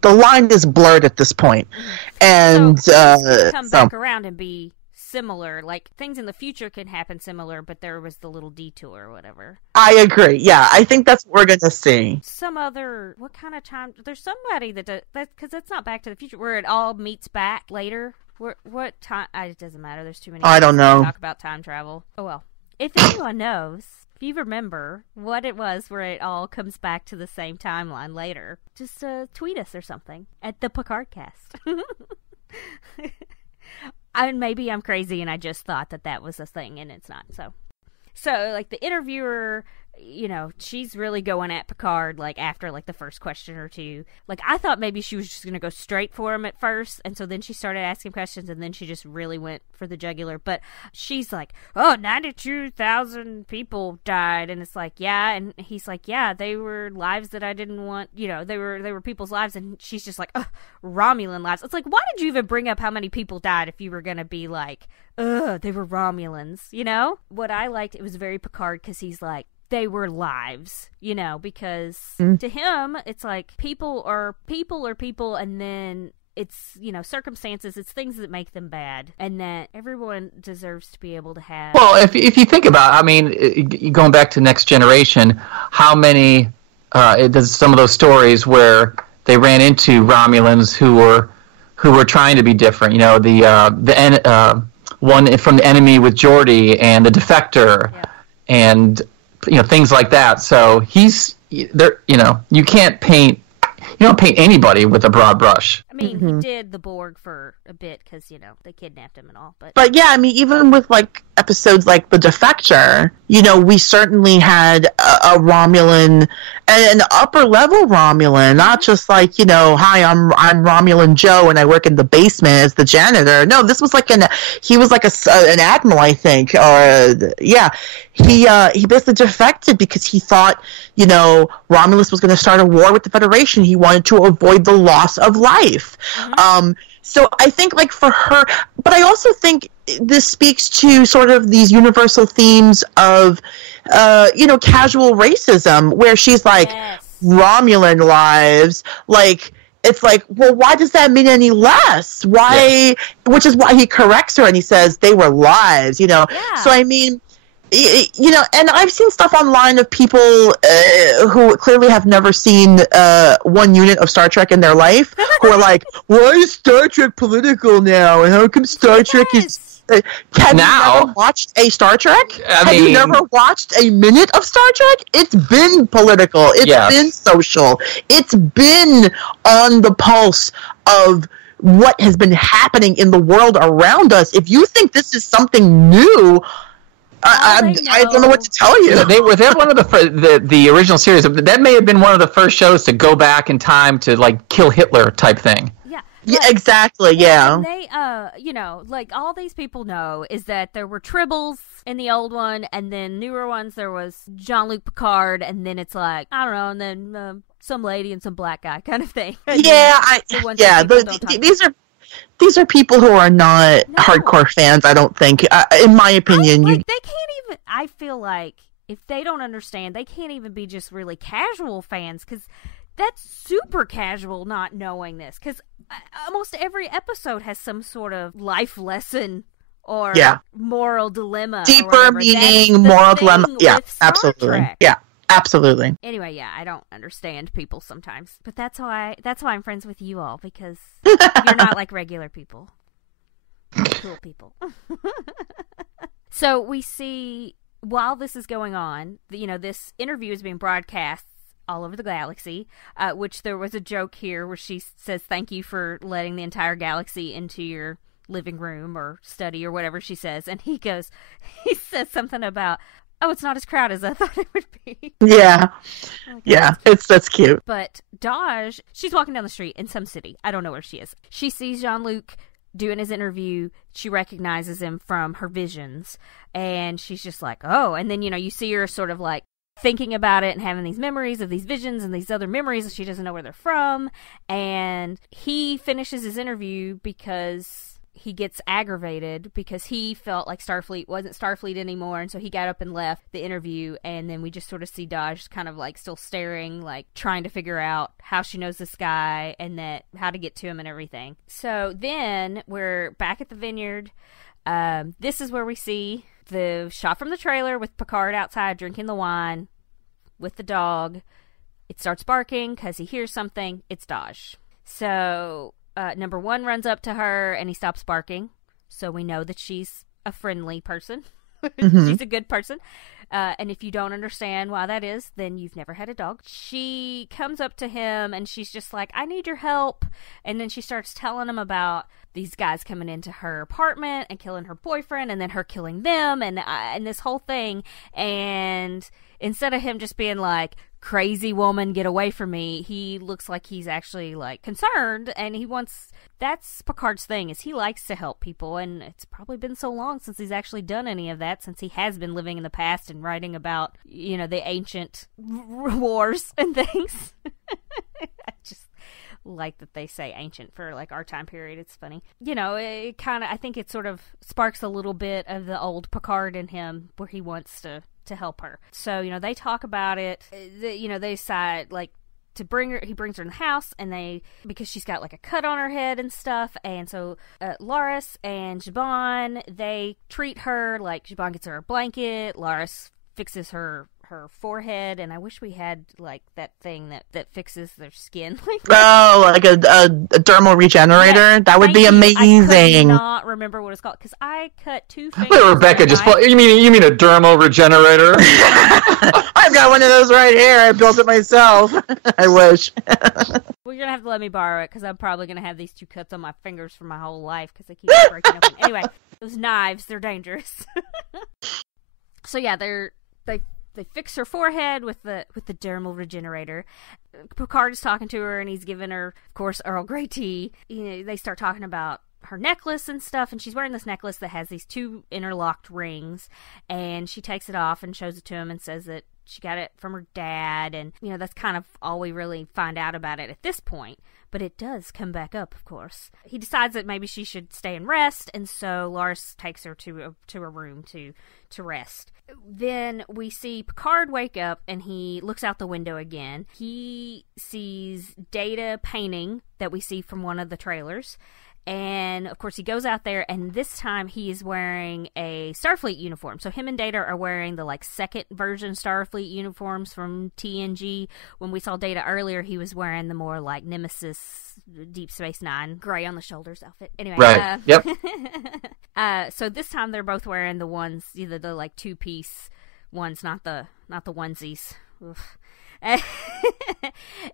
the line is blurred at this point. And so come back around and be similar. Like, things in the future can happen similar, but there was the little detour or whatever. I agree. Yeah, I think that's what we're going to see. Some other, what kind of time? There's somebody that does that, because that's not Back to the Future, where it all meets back later. What time? It doesn't matter. There's too many. I don't know. To talk about time travel. Oh well. If anyone knows, if you remember what it was where it all comes back to the same timeline later, just tweet us or something at the Picard cast. Maybe I'm crazy and I just thought that was a thing and it's not. So like the interviewer, you know, she's really going at Picard, like, after, like, the first question or two. Like, I thought maybe she was just going to go straight for him at first, and so then she started asking questions, and then she just really went for the jugular. But she's like, 92,000 people died, and it's like, yeah, and he's like, yeah, they were lives that I didn't want, you know, they were people's lives, and she's just like, Romulan lives. It's like, why did you even bring up how many people died if you were going to be like, they were Romulans, you know? What I liked, it was very Picard, because he's like, they were lives, you know, because to him, it's like people are people, and then it's, you know, circumstances, it's things that make them bad, and that everyone deserves to be able to have. Well, if you think about, I mean, going back to Next Generation, how many, there's some of those stories where they ran into Romulans who were trying to be different, you know, the one from the Enemy with Geordi and the Defector, and you know, things like that. So he's there. You know, you don't paint anybody with a broad brush. I mean, he did the Borg for a bit because, you know, they kidnapped him and all. But yeah, I mean, even with, like, episodes like The Defector, you know, we certainly had a Romulan, an upper-level Romulan, not just like, you know, hi, I'm Romulan Joe and I work in the basement as the janitor. No, this was like he was like an admiral, I think. He basically defected because he thought, you know, Romulus was going to start a war with the Federation. He wanted to avoid the loss of life. So I think, like, for her, but I also think this speaks to sort of these universal themes of, you know, casual racism, where she's like, Romulan lives, like, it's like, well, why does that mean any less? Why, which is why he corrects her and he says they were lives, you know? Yeah. So, I mean, you know, and I've seen stuff online of people who clearly have never seen one unit of Star Trek in their life, who are like, why is Star Trek political now? And how come Star Trek is... have you never watched a Star Trek? Have you never watched a minute of Star Trek? It's been political. It's been social. It's been on the pulse of what has been happening in the world around us. If you think this is something new... I don't know what to tell you. They're one of the original series. That may have been one of the first shows to go back in time to, like, kill Hitler type thing. Yeah. Yeah, exactly, yeah. And they, you know, like, all these people know is that there were tribbles in the old one, and then newer ones, there was Jean-Luc Picard, and then it's like, I don't know, and then some lady and some black guy kind of thing. These are people who are not hardcore fans, I don't think. In my opinion. They can't even... I feel like if they don't understand, they can't even be just really casual fans, because that's super casual not knowing this. Because almost every episode has some sort of life lesson or moral dilemma. Deeper meaning, moral dilemma. Yeah, absolutely. Trek. Yeah. Absolutely. Anyway, yeah, I don't understand people sometimes, but that's why I'm friends with you all, because you're not like regular people. You're cool people. So we see, while this is going on, you know, this interview is being broadcast all over the galaxy, which there was a joke here where she says, thank you for letting the entire galaxy into your living room or study or whatever she says, and he says something about, oh, it's not as crowded as I thought it would be. Yeah. Yeah, that's cute. But Daj, she's walking down the street in some city. I don't know where she is. She sees Jean-Luc doing his interview. She recognizes him from her visions. And she's just like, oh. And then, you know, you see her sort of like thinking about it and having these memories of these visions and these other memories, and she doesn't know where they're from. And he finishes his interview because he gets aggravated because he felt like Starfleet wasn't Starfleet anymore, and so he got up and left the interview, and then we just sort of see Daj kind of like still staring, like trying to figure out how she knows this guy and that how to get to him and everything. So then we're back at the vineyard. This is where we see the shot from the trailer with Picard outside drinking the wine with the dog. It starts barking because he hears something. It's Daj. So number one runs up to her and he stops barking. So we know that she's a friendly person. Mm-hmm. She's a good person. And if you don't understand why that is, then you've never had a dog. She comes up to him and she's just like, I need your help. And then she starts telling him about these guys coming into her apartment and killing her boyfriend and then her killing them and this whole thing. And instead of him just being like, crazy woman, get away from me, he looks like he's actually like concerned, and that's Picard's thing, is he likes to help people, and it's probably been so long since he's actually done any of that, since he has been living in the past and writing about, you know, the ancient wars and things. I just like that they say ancient for like our time period. It's funny, you know. It kind of, I think it sort of sparks a little bit of the old Picard in him, where he wants to help her. So, you know, they talk about it. You know, they decide like to bring her. He brings her in the house, and because she's got like a cut on her head and stuff. And so Laris and Zhaban, they treat her like Zhaban gets her a blanket. Laris fixes her forehead, and I wish we had like that thing that fixes their skin. Oh, like a dermal regenerator. Yeah, that would be amazing. I could not remember what it's called because I cut 2 fingers. Wait, Rebecca, you mean a dermal regenerator? I've got one of those right here. I built it myself. I wish. Well, you're gonna have to let me borrow it because I'm probably gonna have these 2 cuts on my fingers for my whole life because they keep breaking open. Anyway, those knives, they're dangerous. So yeah, they fix her forehead with the dermal regenerator. Picard is talking to her, and he's giving her, of course, Earl Grey tea. You know, they start talking about her necklace and stuff, and she's wearing this necklace that has these 2 interlocked rings, and she takes it off and shows it to him and says that she got it from her dad, and, you know, that's kind of all we really find out about it at this point. But it does come back up, of course. He decides that maybe she should stay and rest, and so Lars takes her to a room to rest. Then we see Picard wake up, and he looks out the window again. He sees Data painting that we see from one of the trailers. And, of course, he goes out there, and this time he is wearing a Starfleet uniform. So him and Data are wearing the, like, second version Starfleet uniforms from TNG. When we saw Data earlier, he was wearing the more, like, Nemesis, Deep Space Nine, gray on the shoulders outfit. Anyway. Right, yep. So this time they're both wearing the ones, either the, like, 2-piece ones, not the onesies. Oof.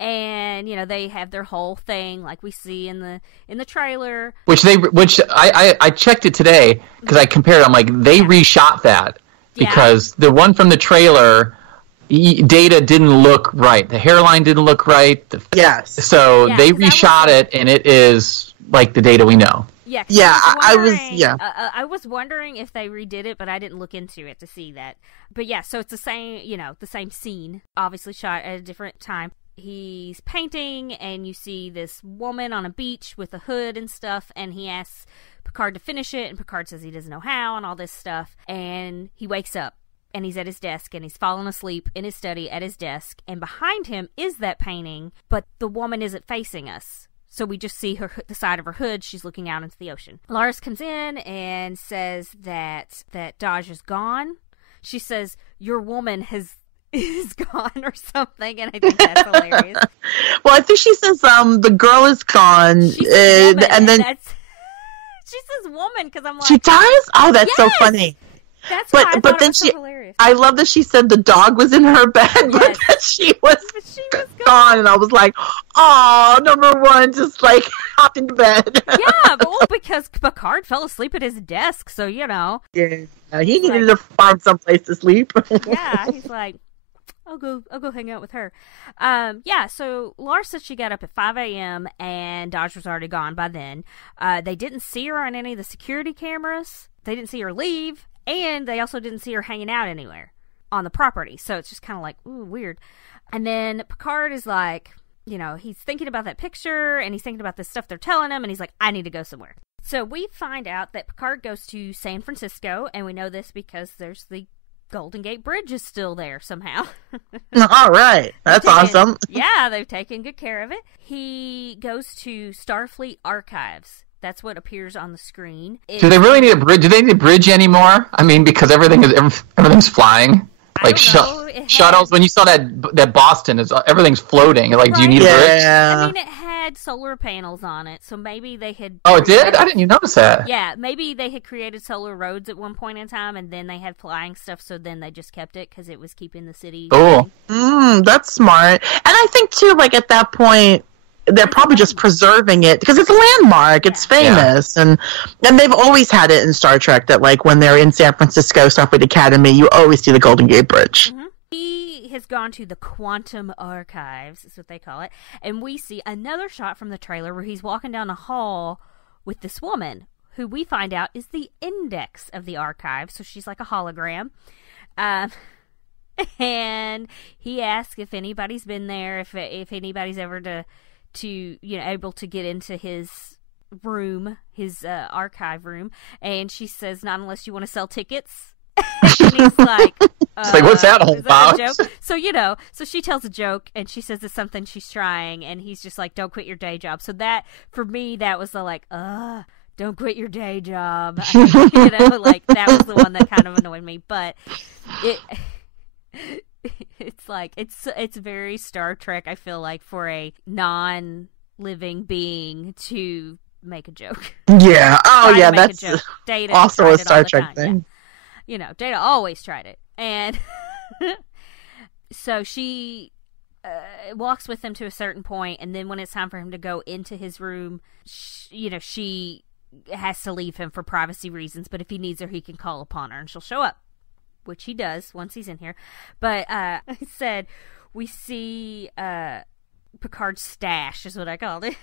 And, you know, they have their whole thing like we see in the trailer, which I checked it today because I compared. I'm like, they reshot that because the one from the trailer, Data didn't look right, the hairline didn't look right. So they reshot it, and it is like the Data we know. I was wondering if they redid it, but I didn't look into it to see that. But yeah, so it's the same, you know, the same scene, obviously shot at a different time. He's painting, and you see this woman on a beach with a hood and stuff, and he asks Picard to finish it, and Picard says he doesn't know how, and all this stuff. And he wakes up, and he's at his desk, and he's fallen asleep in his study at his desk, and behind him is that painting, but the woman isn't facing us. So we just see the side of her hood. She's looking out into the ocean. Lars comes in and says that Daj is gone. She says, your woman is gone or something, and I think that's hilarious. Well, I think she says the girl is gone. She says woman, and then she says woman because I'm like, she does? Oh, that's so funny. That's why but then so hilarious. I love that she said the dog was in her bed, but that she was gone, and I was like, oh, number one just like hopped into bed. Because Picard fell asleep at his desk, so you know. Yeah, he needed to find someplace to sleep. He's like, I'll go hang out with her. So Lars said she got up at 5 a.m. and Daj was already gone by then. They didn't see her on any of the security cameras. They didn't see her leave. And they also didn't see her hanging out anywhere on the property. So it's just kind of like, ooh, weird. And then Picard is like, you know, he's thinking about that picture, and he's thinking about the stuff they're telling him, and he's like, I need to go somewhere. So we find out that Picard goes to San Francisco, and we know this because there's the Golden Gate Bridge is still there somehow. All right. That's awesome. Yeah, they've taken good care of it. He goes to Starfleet Archives. That's what appears on the screen. Do they really need a bridge? Do they need a bridge anymore? I mean, because everything's flying. Like shuttles. When you saw that Boston, everything's floating. Like, do you need a bridge? I mean, it had solar panels on it, so maybe they had. Oh, it did? I didn't even notice that. Yeah, maybe they had created solar roads at one point in time, and then they had flying stuff. So then they just kept it because it was keeping the city. Cool. That's smart. And I think too, like at that point, they're probably just preserving it because it's a landmark. It's famous, and they've always had it in Star Trek that like when they're in San Francisco, Starfleet Academy, you always see the Golden Gate Bridge. Mm-hmm. He has gone to the Quantum Archives, is what they call it, and we see another shot from the trailer where he's walking down a hall with this woman who we find out is the index of the archive, so she's like a hologram. And he asks if anybody's been there, if anybody's ever to able to get into his room, his archive room, and she says, not unless you want to sell tickets. And he's like, it's like, what's that all about? So so she tells a joke, and she says it's something she's trying, and he's just like, don't quit your day job. So that, for me, that was the like, don't quit your day job. Like that was the one that kind of annoyed me, but it's like it's very Star Trek, I feel like, for a non-living being to make a joke. Yeah. Oh yeah, that's Data also a Star Trek thing. Yeah. Data always tried it, and so she walks with him to a certain point, and then when it's time for him to go into his room, she has to leave him for privacy reasons. But if he needs her, he can call upon her, and she'll show up. Which he does once he's in here. But I said we see Picard's stash is what I called it.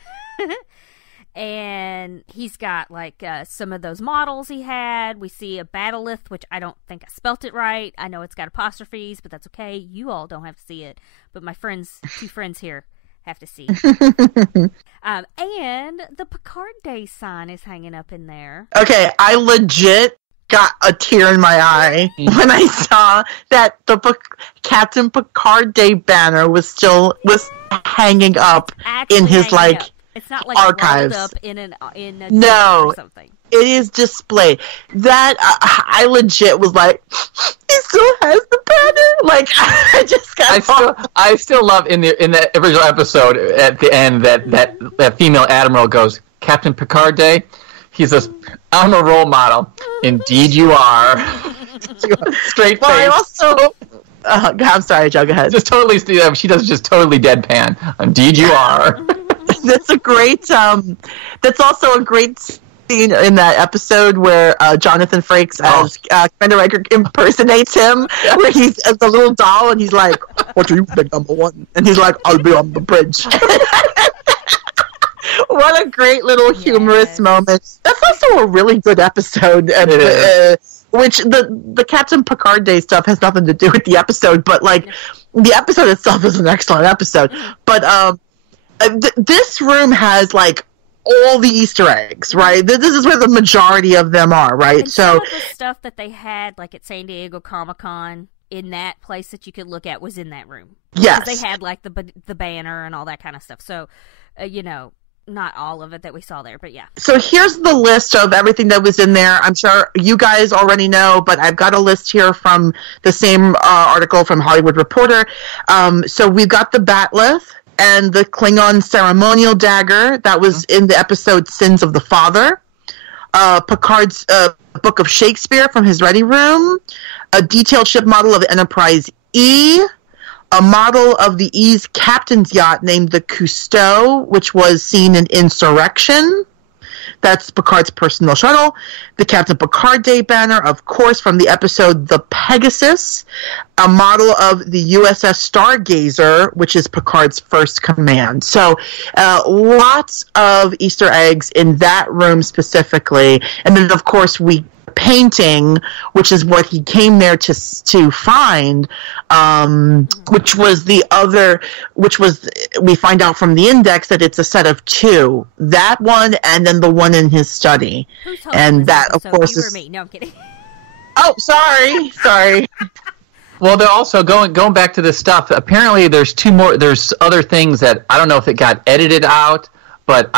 And he's got like some of those models he had. We see a batolith, which I don't think I spelt it right. I know it's got apostrophes, but that's okay. You all don't have to see it. But my two friends here have to see. And the Picard Day sign is hanging up in there. Okay, I legit got a tear in my eye when I saw that the Captain Picard Day banner was hanging up in his it's not like archives. Rolled up in a no, or something. It is displayed. That I legit was like, he still has the banner. Like I just got. I still love in the original episode at the end that female admiral goes, Captain Picard Day. He says, I'm a role model. Indeed you are. Straight face. Well, I also... I'm sorry, Joe, go ahead. Just totally, she does just totally deadpan. Indeed you are. That's a great... that's also a great scene in that episode where Jonathan Frakes as Commander Riker impersonates him, where he's as a little doll, and he's like, what do you think, number one? And he's like, I'll be on the bridge. What a great little humorous moment. That's also a really good episode. Which the Captain Picard Day stuff has nothing to do with the episode, but like the episode itself is an excellent episode. But this room has like all the Easter eggs, right? This is where the majority of them are, right? And some of the stuff that they had like at San Diego Comic-Con in that place that you could look at was in that room. Yes. They had like the banner and all that kind of stuff. So, not all of it that we saw there, but yeah. So here's the list of everything that was in there. I'm sure you guys already know, but I've got a list here from the same article from Hollywood Reporter. So we've got the bat'leth and the Klingon ceremonial dagger that was in the episode Sins of the Father. Picard's Book of Shakespeare from his ready room. A detailed ship model of Enterprise E. A model of the E's captain's yacht named the Cousteau, which was seen in Insurrection. That's Picard's personal shuttle. The Captain Picard Day banner, of course, from the episode The Pegasus. A model of the USS Stargazer, which is Picard's first command. So lots of Easter eggs in that room specifically. And then, of course, we painting, which is what he came there to find, which was we find out from the index that it's a set of two. That one and then the one in his study. And that, of course, you or me? No, I'm kidding. Oh, sorry. Well, they're also going back to this stuff. Apparently, there's other things that I don't know if it got edited out, but